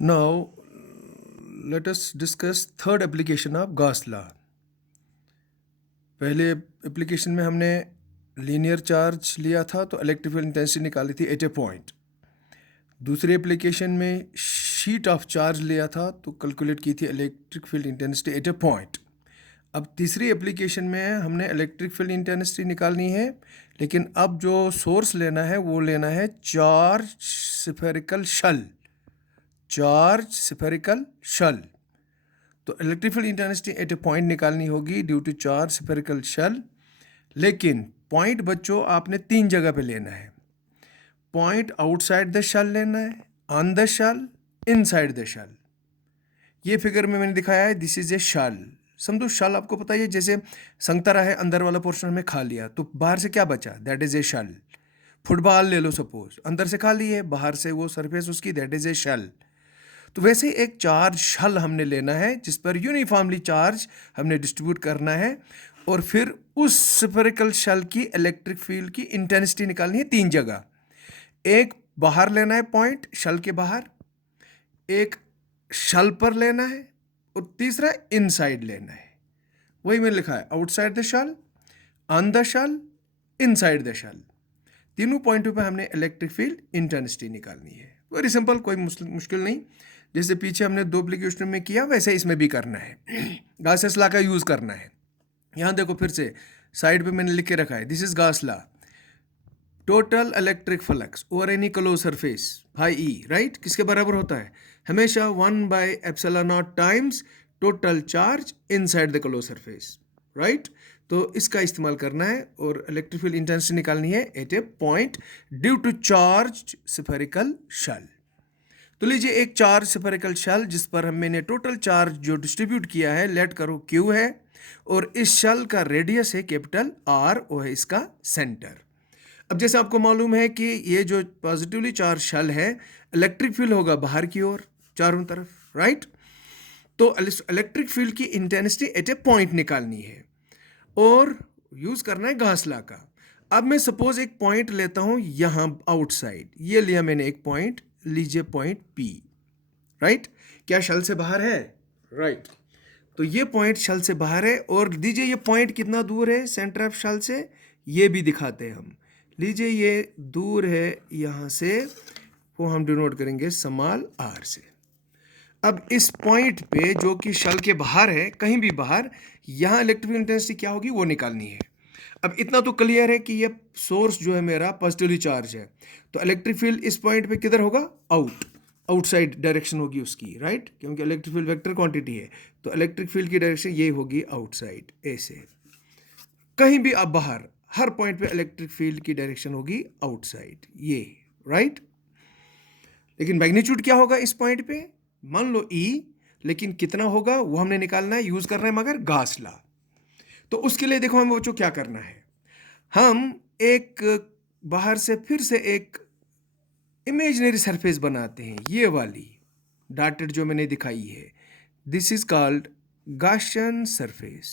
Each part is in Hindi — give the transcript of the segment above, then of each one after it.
Now, let us discuss third application of Gauss law. पहले एप्लीकेशन में हमने लीनियर चार्ज लिया था तो इलेक्ट्रिक फील्ड इंटेंसिटी निकाली थी एट ए पॉइंट। दूसरे एप्लीकेशन में शीट ऑफ चार्ज लिया था तो कैलकुलेट की थी electric field intensity at a point. अब तीसरी एप्लीकेशन में हमने इलेक्ट्रिक फील्ड इंटेंसिटी निकालनी है, लेकिन अब जो सोर्स लेना है वो लेना है चार्ज स्फेरिकल शल। तो electric field intensity at a point निकालनी होगी ड्यू टू चार्ज स्फेरिकल शल। लेकिन पॉइंट बच्चों आपने 3 जगह पे लेना है। पॉइंट आउटसाइड द शल लेना है, on the shell, inside the shell. ये फिगर में मैंने दिखाया है, दिस इज ए शल। समझो शल आपको पता है, जैसे संगतरा है, अंदर वाला पोर्शन हमने खा लिया तो बाहर से क्या बचा, that is a shall. Football ले लो सपोज, अंदर से खाली है, बाहर से वो सरफेस उसकी, दैट इज ए शल। तो वैसे ही एक चार्ज शल हमने लेना है जिस पर यूनिफॉर्मली चार्ज हमने डिस्ट्रीब्यूट करना है, और फिर उस स्फेरिकल शल की इलेक्ट्रिक फील्ड की इंटेंसिटी निकालनी है 3 जगह। एक बाहर लेना है पॉइंट शल के बाहर, एक शल पर लेना है, और तीसरा इनसाइड लेना है। वही मैंने लिखा है, outside the shell, on the shell, inside the shell. तीनों पॉइंटों पे हमने इलेक्ट्रिक फील्ड इंटेंसिटी निकालनी है। वेरी सिंपल, कोई मुश्किल नहीं। जैसे पीछे हमने 2 एप्लीकेशन में किया वैसे इसमें भी करना है। गासेस लॉ का यूज़ करना है। यहाँ देखो फिर से साइड पे मैंने लिख के रखा है, this is Gauss law. Total electric flux over any close surface high E, right, किसके बराबर होता है, हमेशा 1/ε0 times total charge inside the close surface, right. तो इसका इस्तेमाल करना है और इलेक्ट्रिक फील्ड इंटेंसिटी निकालनी है at a point due to charge spherical shell. तो लीजिए एक चार्ज स्फेरिकल शल जिस पर मैंने टोटल चार्ज जो डिस्ट्रीब्यूट किया है लेट करो क्यू है, और इस शल का रेडियस है कैपिटल आर, वो है इसका सेंटर। अब जैसे आपको मालूम है कि ये जो पॉजिटिवली चार्ज शल है, इलेक्ट्रिक फील्ड होगा बाहर की ओर चारों तरफ, राइट। तो इलेक्ट्रिक फील्ड की इंटेंसिटी एट ए पॉइंट निकालनी है और यूज करना है गास लॉ का। अब मैं सपोज एक पॉइंट लेता हूं यहां आउटसाइड, ये लिया मैंने एक पॉइंट, लीजिए पॉइंट पी, राइट। क्या शल से बाहर है, राइट। तो ये पॉइंट शल से बाहर है, और दीजिए ये पॉइंट कितना दूर है सेंटर ऑफ शल से, ये भी दिखाते हैं हम। लीजिए ये दूर है यहाँ से, वो हम डिनोट करेंगे स्मॉल आर से। अब इस पॉइंट पे जो कि शल के बाहर है, कहीं भी बाहर, यहाँ इलेक्ट्रिक इंटेंसिटी क्या होगी वो निकालनी है। अब इतना तो क्लियर है कि ये सोर्स जो है मेरा पॉजिटिवली चार्ज है, तो इलेक्ट्रिक फील्ड इस पॉइंट पे किधर होगा, आउटसाइड डायरेक्शन होगी उसकी, राइट, क्योंकि इलेक्ट्रिक फील्ड वेक्टर क्वांटिटी है। तो इलेक्ट्रिक फील्ड की डायरेक्शन ये होगी आउटसाइड, ऐसे। कहीं भी आप बाहर, हर पॉइंट पे इलेक्ट्रिक फील्ड की डायरेक्शन होगी आउटसाइड, ये, राइट। लेकिन मैग्नीट्यूड क्या होगा इस पॉइंट पे, मान लो ई, लेकिन कितना होगा वो हमने निकालना है, यूज करना है मगर गास लॉ। तो उसके लिए देखो हमें बच्चों क्या करना है, हम एक बाहर से फिर से एक इमेजिनरी सरफेस बनाते हैं, ये वाली डॉटेड जो मैंने दिखाई है, this is called Gaussian surface.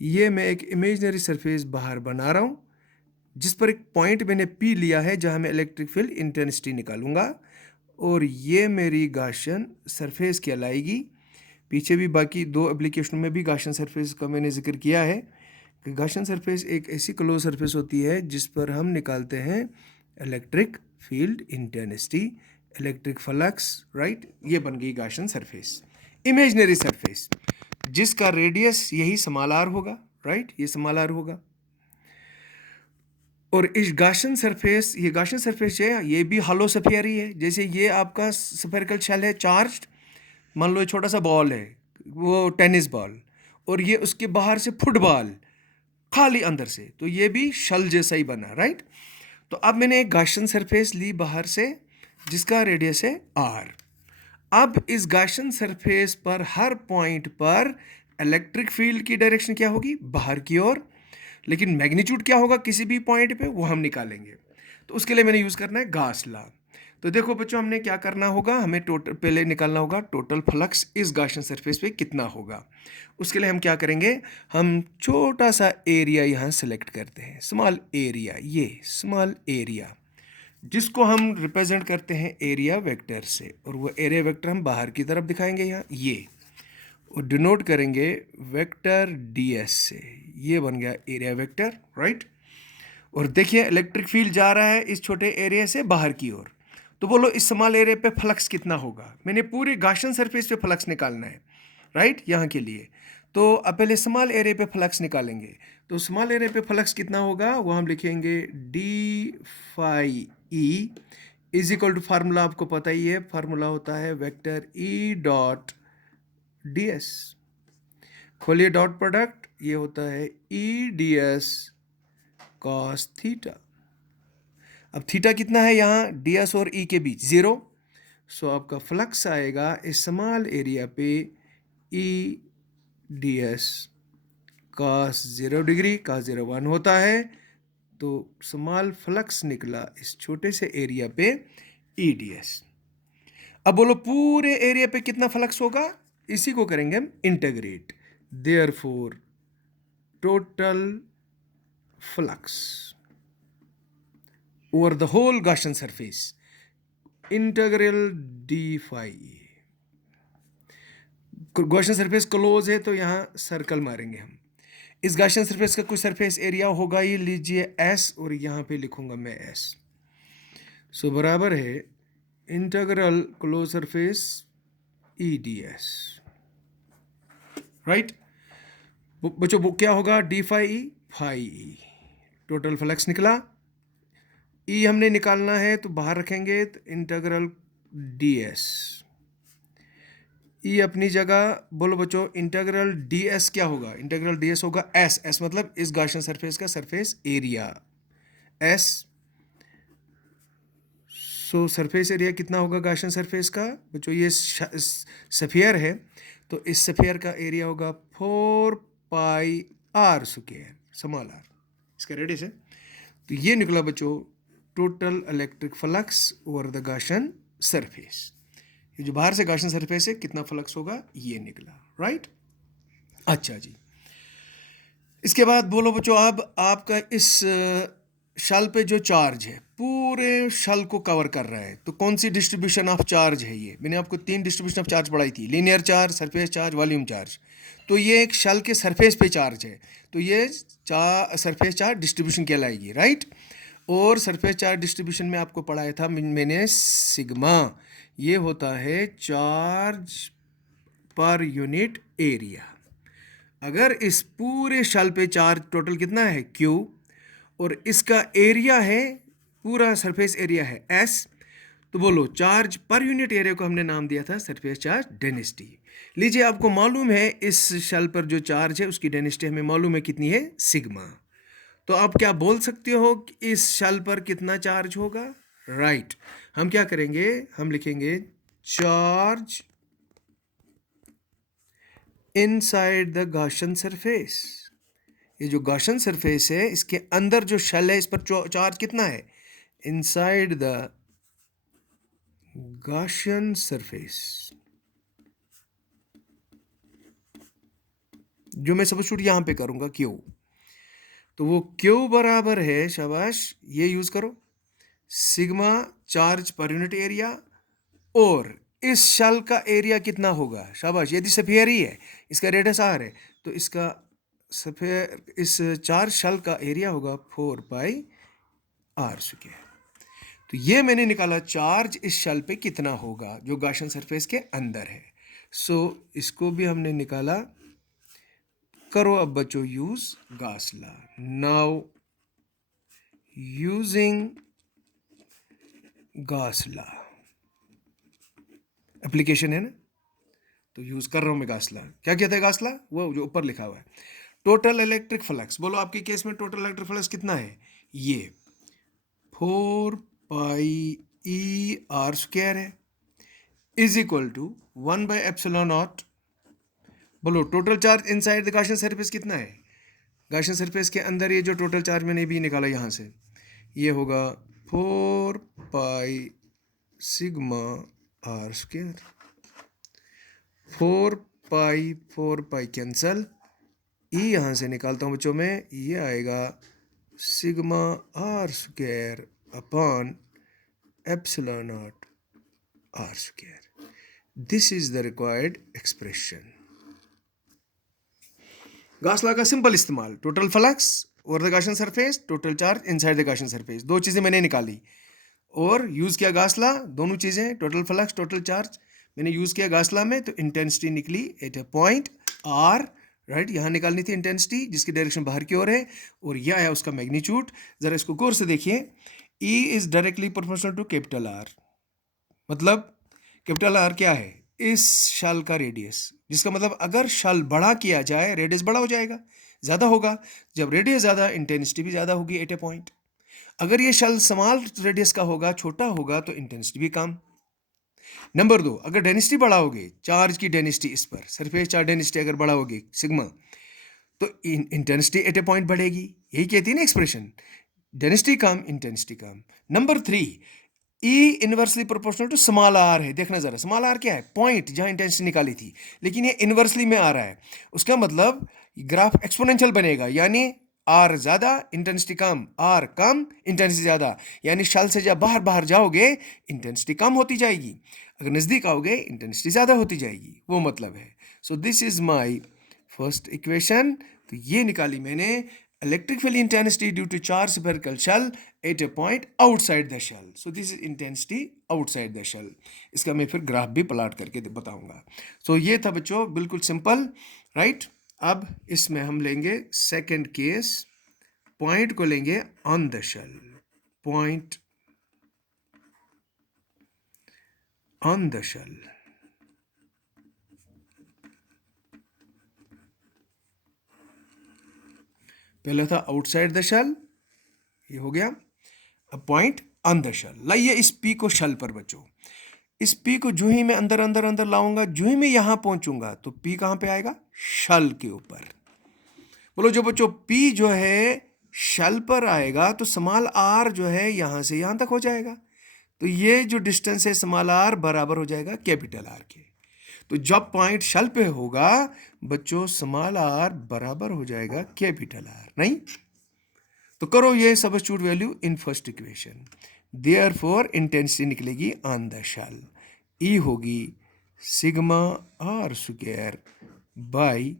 ये मैं एक इमेजिनरी सरफेस बाहर बना रहा हूँ जिस पर एक पॉइंट मैंने पी लिया है जहाँ मैं इलेक्ट्रिक फील्ड इंटेंसिटी निकालूंगा, और ये मेरी गाशियन सरफेस कहलाएगी। पीछे भी बाकी 2 एप्लीकेशनों में भी गाशियन सरफेस का मैंने जिक्र किया है कि गाशियन सरफेस एक ऐसी क्लोज सरफेस होती है जिस पर हम निकालते हैं electric field intensity, electric flux, right. ये बन गई गाशियन सरफेस, इमेजिनरी सरफेस, जिसका रेडियस यही स्मॉल आर होगा, राइट, ये स्मॉल आर होगा। और इस गाशियन सरफेस, ये गाशियन सरफेस है, ये भी हॉलो स्फीयर ही है। जैसे ये आपका स्फेरिकल शेल है चार्ज्ड, मान लो ये छोटा सा बॉल है, वो टेनिस बॉल, और ये उसके बाहर से फुटबॉल खाली अंदर से, तो ये भी शल जैसा ही बना, राइट। तो अब मैंने एक गाशियन सरफेस ली बाहर से जिसका रेडियस है आर। अब इस गाशियन सरफेस पर हर पॉइंट पर इलेक्ट्रिक फील्ड की डायरेक्शन क्या होगी, बाहर की ओर, लेकिन मैग्नीट्यूड क्या होगा किसी भी पॉइंट पे वो हम निकालेंगे। तो उसके लिए मैंने यूज़ करना है गास लॉ। तो देखो बच्चों, हमने क्या करना होगा, हमें टोटल पहले निकालना होगा टोटल फ्लक्स इस गाशियन सरफेस पे कितना होगा। उसके लिए हम क्या करेंगे, हम छोटा सा एरिया यहाँ सेलेक्ट करते हैं, स्मॉल एरिया, ये स्मॉल एरिया जिसको हम रिप्रेजेंट करते हैं एरिया वेक्टर से, और वो एरिया वेक्टर हम बाहर की तरफ दिखाएंगे यहाँ ये, और डिनोट करेंगे वेक्टर ds से। ये बन गया एरिया वेक्टर, राइट। और देखिए इलेक्ट्रिक फील्ड जा रहा है इस छोटे एरिया से बाहर की ओर, तो बोलो इस स्मॉल एरिया पे फ्लक्स कितना होगा। मैंने पूरे गॉसियन सरफेस पे फ्लक्स निकालना है, राइट, यहाँ के लिए। तो अब पहले स्मॉल एरिया पे फ्लक्स निकालेंगे। तो स्मॉल एरिया पे फ्लक्स कितना होगा वो हम लिखेंगे d phi E is equal to, formula आपको पता ही है, फार्मूला होता है vector E dot d s. खोलिए डॉट प्रोडक्ट, ये होता है E d s cos theta. अब थीटा कितना है यहाँ डी एस और ई के बीच, 0। सो आपका फ्लक्स आएगा इस स्मॉल एरिया पे ई d s cos 0 degree, cos 0 1 होता है, तो स्मॉल फ्लक्स निकला इस छोटे से एरिया पे ई डी एस। अब बोलो पूरे एरिया पे कितना फ्लक्स होगा, इसी को करेंगे हम integrate. Therefore total flux over the whole Gaussian surface integral d phi. Gaussian surface close है तो यहाँ सर्कल मारेंगे हम। इस गॉसियन सरफेस का कुछ सरफेस एरिया होगा, ये लीजिए एस, और यहाँ पे लिखूंगा मैं एस। सो बराबर है integral close surface E d s, right. बच्चों वो क्या होगा, d phi E, total flux निकला। ई हमने निकालना है तो बाहर रखेंगे, तो इंटीग्रल डी एस, ई अपनी जगह। बोलो बच्चों इंटीग्रल डी एस क्या होगा, इंटीग्रल डी एस होगा एस, एस मतलब इस गॉसियन सरफेस का सरफेस एरिया एस। सो सरफेस एरिया कितना होगा गॉसियन सरफेस का बच्चों, ये स्फीयर है तो इस स्फीयर का एरिया होगा 4 पाई आर स्क्वायर, स्मॉल आर इसका रेडियस है। तो ये निकला बच्चों total electric flux over the Gaussian surface. ये जो बाहर से गॉसियन सरफेस है कितना फ्लक्स होगा ये निकला, राइट। अच्छा जी, इसके बाद बोलो बच्चों अब आपका इस शल पे जो चार्ज है पूरे शल को कवर कर रहा है, तो कौन सी डिस्ट्रीब्यूशन ऑफ चार्ज है ये। मैंने आपको 3 डिस्ट्रीब्यूशन ऑफ चार्ज पढ़ाई थी, linear charge, surface charge, volume charge. तो ये एक शल के सरफेस पे चार्ज है, तो ये सरफेस चार्ज डिस्ट्रीब्यूशन कहलाएगी, राइट। और सरफेस चार्ज डिस्ट्रीब्यूशन में आपको पढ़ाया था मैंने सिग्मा, ये होता है चार्ज पर यूनिट एरिया। अगर इस पूरे शल पे चार्ज टोटल कितना है Q, और इसका एरिया है पूरा सरफेस एरिया है S, तो बोलो चार्ज पर यूनिट एरिया को हमने नाम दिया था सरफेस चार्ज डेंसिटी। लीजिए आपको मालूम है इस शल पर जो चार्ज है उसकी डेंसिटी हमें मालूम है कितनी है, सिग्मा। तो आप क्या बोल सकते हो कि इस शल पर कितना चार्ज होगा, राइट। हम क्या करेंगे, हम लिखेंगे charge inside the Gaussian surface. ये जो गॉसियन सरफेस है इसके अंदर जो शेल है इस पर चार्ज कितना है, इनसाइड द गॉसियन सरफेस। जो मैं सब्स्टिट्यूट यहां पे करूंगा Q, तो वो Q बराबर है, शाबाश ये यूज करो, sigma charge per unit area, और इस शेल का एरिया कितना होगा, शाबाश, यदि स्फीयर ही है इसका रेडियस r है तो इसका स्फीयर इस चार्ज शेल का एरिया होगा 4 पाई आर स्क्वायर। तो ये मैंने निकाला चार्ज इस शेल पे कितना होगा जो गॉसियन सरफेस के अंदर है। सो इसको भी हमने निकाला। करो अब बच्चों use Gauss law. Now using Gauss law, application है ना, तो यूज कर रहा हूं मैं गॉस लॉ। क्या कहता है गॉस लॉ, वो जो ऊपर लिखा हुआ है टोटल इलेक्ट्रिक फ्लक्स। बोलो आपके केस में टोटल इलेक्ट्रिक फ्लक्स कितना है, ये 4 पाई ई आर स्क्वायर है, is equal to 1 by epsilon naught. बोलो total charge inside the Gaussian surface कितना है, गॉसियन सरफेस के अंदर ये जो टोटल चार्ज मैंने भी निकाला यहाँ से, ये होगा 4 pi sigma R square. 4 pi cancel, E यहाँ से निकालता हूँ बच्चों में, ये आएगा sigma R square upon epsilon naught r square. This is the required expression. Gauss law का सिंपल इस्तेमाल, total flux over the Gaussian surface, total charge inside the Gaussian surface, दो चीज़ें मैंने निकाली और यूज़ किया गॉस लॉ, दोनों चीज़ें टोटल फ्लक्स टोटल चार्ज मैंने यूज़ किया गॉस लॉ में, तो इंटेंसिटी निकली at a point R, right. यहाँ निकालनी थी इंटेंसिटी जिसकी डायरेक्शन बाहर की ओर है, और यह आया उसका मैग्नीट्यूड। ज़रा इसको गौर से देखिए, E is directly proportional to capital R, मतलब कैपिटल आर क्या है, इस शल का रेडियस, जिसका मतलब अगर शल बड़ा किया जाए रेडियस बड़ा हो जाएगा, ज़्यादा होगा। जब रेडियस ज़्यादा इंटेंसिटी भी ज़्यादा होगी एट ए पॉइंट। अगर ये शल स्मॉल रेडियस का होगा, छोटा होगा, तो इंटेंसिटी भी कम। नंबर 2, अगर डेंसिटी बढ़ाओगे, चार्ज की डेंसिटी इस पर सरफेस चार्ज डेंसिटी अगर बढ़ाओगे सिग्मा, तो इंटेंसिटी एट ए पॉइंट बढ़ेगी। यही कहती है ना एक्सप्रेशन, डेंसिटी कम इंटेंसिटी कम। Number 3, E inversely proportional to small R है। देखना जरा, स्मॉल आर क्या है, पॉइंट जहां इंटेंसिटी निकाली थी, लेकिन ये इनवर्सली में आ रहा है। उसका मतलब ग्राफ एक्सपोनेंशियल बनेगा, यानी आर ज़्यादा इंटेंसिटी कम, आर कम इंटेंसिटी ज़्यादा, यानी शल से जब बाहर बाहर जाओगे इंटेंसिटी कम होती जाएगी, अगर नज़दीक आओगे इंटेंसिटी ज़्यादा होती जाएगी, वो मतलब है। सो this is my first equation. तो ये निकाली मैंने, electric field intensity due to charged spherical shell at a point outside the shell. So this is intensity outside the shell. इसका मैं फिर ग्राफ भी प्लॉट करके बताऊंगा। So ये था बच्चों बिल्कुल सिंपल, राइट। अब इसमें हम लेंगे सेकंड केस, पॉइंट को लेंगे on the shell, point on the shell. पहला था आउटसाइड द शेल, ये हो गया। अब पॉइंट ऑन द शेल, लाइए इस पी को शेल पर बच्चों, इस पी को जो ही मैं अंदर अंदर अंदर लाऊंगा, जो ही मैं यहां पहुंचूंगा, तो पी कहां पे आएगा, शेल के ऊपर। बोलो जो बच्चों पी जो है शेल पर आएगा, तो स्मॉल आर जो है यहां से यहां तक हो जाएगा, तो ये जो डिस्टेंस है स्मॉल आर बराबर हो जाएगा कैपिटल आर के। तो जब पॉइंट शेल पे होगा बच्चों, स्मॉल आर बराबर हो जाएगा कैपिटल आर, नहीं? तो करो ये substitute value in first equation, therefore intensity निकलेगी ऑन द शेल, ई होगी sigma R square by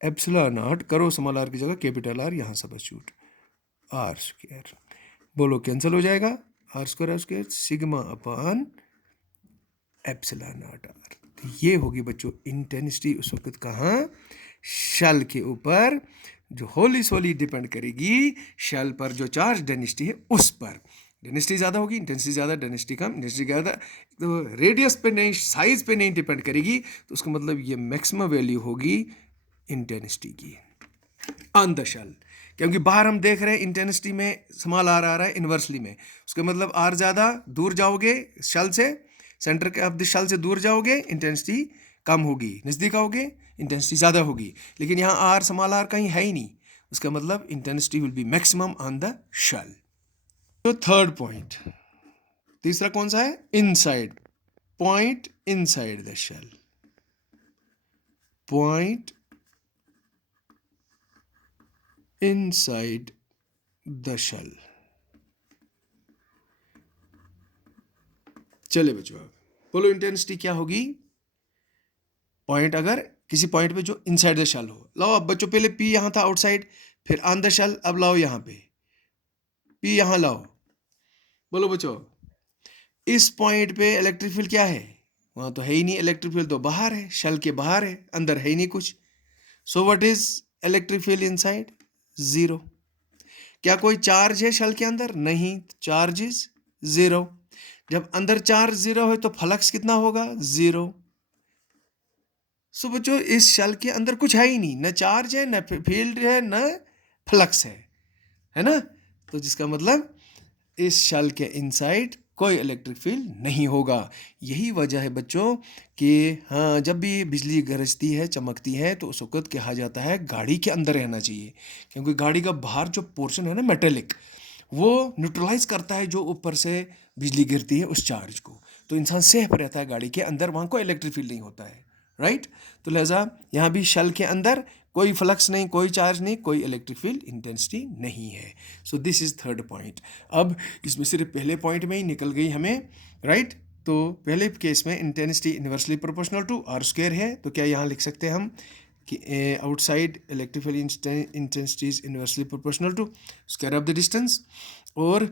epsilon naught, करो स्मॉल आर की जगह कैपिटल आर, यहाँ सबस्टिट्यूट आर स्क्वायर, बोलो कैंसिल हो जाएगा, R square sigma upon epsilon naught R. तो ये होगी बच्चों इंटेंसिटी उस वक्त कहाँ, शेल के ऊपर, जो होली सोली डिपेंड करेगी शेल पर, जो चार्ज डेंसिटी है उस पर। डेंसिटी ज़्यादा होगी इंटेंसिटी ज़्यादा, डेंसिटी कम इंटेंसिटी ज़्यादा, तो रेडियस पे नहीं साइज पे नहीं डिपेंड करेगी, तो उसका मतलब ये मैक्सिमम वैल्यू होगी इंटेंसिटी की ऑन द शेल। क्योंकि बाहर हम देख रहे हैं इंटेंसिटी में स्मॉल आर आ रहा है इन्वर्सली में, उसका मतलब आर ज़्यादा, दूर जाओगे शेल से, सेंटर ऑफ द शेल से दूर जाओगे इंटेंसिटी कम होगी, नज़दीक आओगे इंटेंसिटी ज़्यादा होगी, लेकिन यहाँ आर स्मॉल आर कहीं है ही नहीं, उसका मतलब intensity will be maximum on the shell. तो थर्ड पॉइंट, तीसरा कौन सा है, inside, point inside the shell, point inside the shell. चले बच्चों, बोलो इंटेंसिटी क्या होगी, पॉइंट अगर किसी पॉइंट पे जो इनसाइड द शेल हो। लाओ अब बच्चों, पहले पी यहाँ था आउटसाइड, फिर ऑन द शेल, अब लाओ यहाँ पे पी यहाँ लाओ। बोलो बच्चों, इस पॉइंट पे इलेक्ट्रिक फील्ड क्या है, वहाँ तो है ही नहीं, इलेक्ट्रिक फील्ड तो बाहर है, शेल के बाहर है, अंदर है ही नहीं कुछ। So what is electric field inside, zero. क्या कोई चार्ज है शेल के अंदर, नहीं, चार्ज इज जीरो। जब अंदर चार्ज जीरो है तो फ्लक्स कितना होगा, जीरो। सो बच्चों इस शेल के अंदर कुछ है ही नहीं, न चार्ज है, न फील्ड है, न फ्लक्स है ना? तो जिसका मतलब इस शेल के इनसाइड कोई इलेक्ट्रिक फील्ड नहीं होगा। यही वजह है बच्चों कि हाँ, जब भी बिजली गरजती है, चमकती है, तो उस वक्त कहा जाता है गाड़ी के अंदर रहना चाहिए, क्योंकि गाड़ी का बाहर जो पोर्शन है ना मेटेलिक, वो न्यूट्रलाइज करता है जो ऊपर से बिजली गिरती है उस चार्ज को, तो इंसान सेफ रहता है गाड़ी के अंदर, वहाँ कोई इलेक्ट्रिक फील्ड नहीं होता है, राइट। तो लिहाजा यहाँ भी शेल के अंदर कोई फ्लक्स नहीं, कोई चार्ज नहीं, कोई इलेक्ट्रिक फील्ड इंटेंसिटी नहीं है। So this is third point. अब इसमें सिर्फ पहले पॉइंट में ही निकल गई हमें, राइट। तो पहले केस में intensity inversely proportional to R square है, तो क्या यहाँ लिख सकते हैं हम कि outside electric field intensity is inversely proportional to square of the distance. और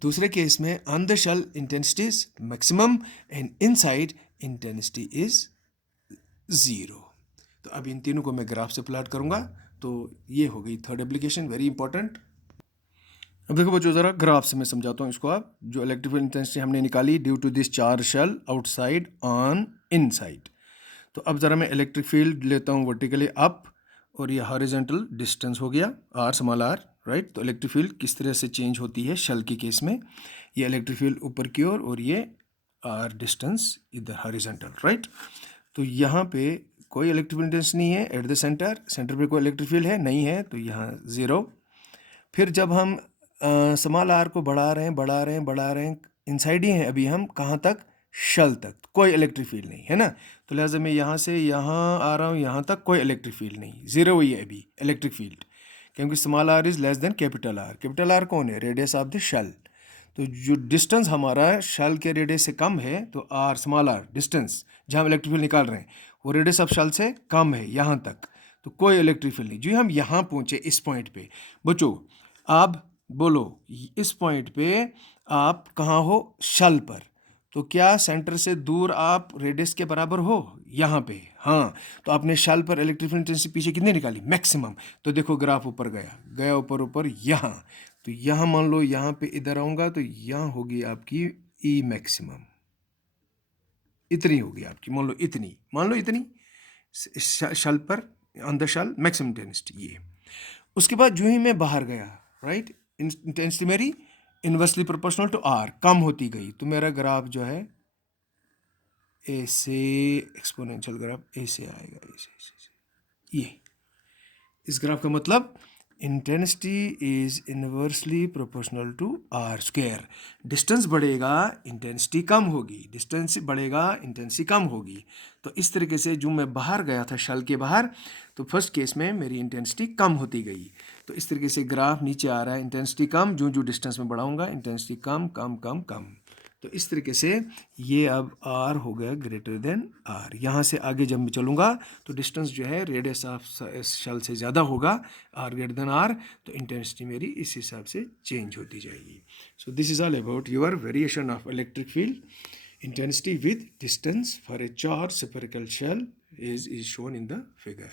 दूसरे केस में on the shell intensity is maximum and inside intensity is zero. तो अब इन तीनों को मैं ग्राफ से प्लॉट करूंगा। तो ये हो गई थर्ड एप्लीकेशन, वेरी इंपॉर्टेंट। अब देखो बच्चों, ज़रा ग्राफ से मैं समझाता हूँ इसको। आप जो इलेक्ट्रिक फील्ड इंटेंसिटी हमने निकाली due to this charge shell outside on inside. तो अब ज़रा मैं इलेक्ट्रिक फील्ड लेता हूँ वर्टिकली अप, और ये हॉरिजॉन्टल डिस्टेंस हो गया आर, स्मॉल आर, राइट। तो इलेक्ट्रिक फील्ड किस तरह से चेंज होती है शेल के केस में, ये इलेक्ट्रिक फील्ड ऊपर की ओर और ये आर डिस्टेंस इधर हॉरिजॉन्टल, राइट। तो यहाँ पे कोई इलेक्ट्रिक फील्ड इंटेंसिटी नहीं है एट द सेंटर, सेंटर पे कोई इलेक्ट्रिक फील्ड है नहीं है, तो यहाँ ज़ीरो। फिर जब हम स्मॉल आर को बढ़ा रहे हैं, इनसाइड ही हैं अभी हम, कहाँ तक, शेल तक, कोई इलेक्ट्रिक फील्ड नहीं है ना। तो लिहाजा मैं यहाँ से यहाँ आ रहा हूँ, यहाँ तक कोई इलेक्ट्रिक फील्ड नहीं, ज़ीरो हुई है अभी इलेक्ट्रिक फील्ड, क्योंकि small r is less than capital R. Capital R कौन है, रेडियस ऑफ द शेल। तो जो डिस्टेंस हमारा शेल के रेडियस से कम है, तो आर, स्मॉल आर डिस्टेंस जहाँ हम इलेक्ट्रिक फील्ड निकाल रहे हैं, वो रेडियस ऑफ शेल से कम है यहाँ तक, तो कोई इलेक्ट्रिक फील्ड नहीं। जो हम यहाँ पहुँचे इस पॉइंट पे, बच्चों आप बोलो इस पॉइंट पे आप कहाँ हो, शेल पर। तो क्या सेंटर से दूर आप रेडियस के बराबर हो यहाँ पे, हाँ। तो आपने शेल पर इलेक्ट्रिक फील्ड इंटेंसिटी पीछे कितनी निकाली, मैक्सिमम। तो देखो ग्राफ ऊपर गया ऊपर यहाँ। तो यहाँ मान लो यहाँ पे इधर आऊँगा, तो यहाँ होगी आपकी ई मैक्सिमम, इतनी होगी आपकी, मान लो इतनी शेल पर on the shell maximum intensity ये। उसके बाद जो ही मैं बाहर गया, राइट, इंटेंसिटी मेरी इन्वर्सली प्रोपोर्शनल टू आर कम होती गई, तो मेरा ग्राफ जो है ऐसे एक्सपोनेंशियल ग्राफ ऐसे आएगा, ऐसे। ये इस ग्राफ का मतलब intensity is inversely proportional to R square. Distance बढ़ेगा इंटेंसिटी कम होगी, डिस्टेंस बढ़ेगा इंटेंसिटी कम होगी। तो इस तरीके से जो मैं बाहर गया था शेल के बाहर, तो फर्स्ट केस में मेरी इंटेंसिटी कम होती गई। तो इस तरीके से ग्राफ नीचे आ रहा है, इंटेंसिटी कम, जो डिस्टेंस में बढ़ाऊंगा इंटेंसिटी कम कम कम कम। तो इस तरीके से ये अब r हो गया ग्रेटर देन r। यहाँ से आगे जब मैं चलूँगा तो डिस्टेंस जो है रेडियस ऑफ शेल से ज़्यादा होगा, r ग्रेटर देन r, तो इंटेंसिटी मेरी इस हिसाब से चेंज होती जाएगी। So this is all about your variation of electric field intensity with distance for a charge spherical shell is shown in the figure.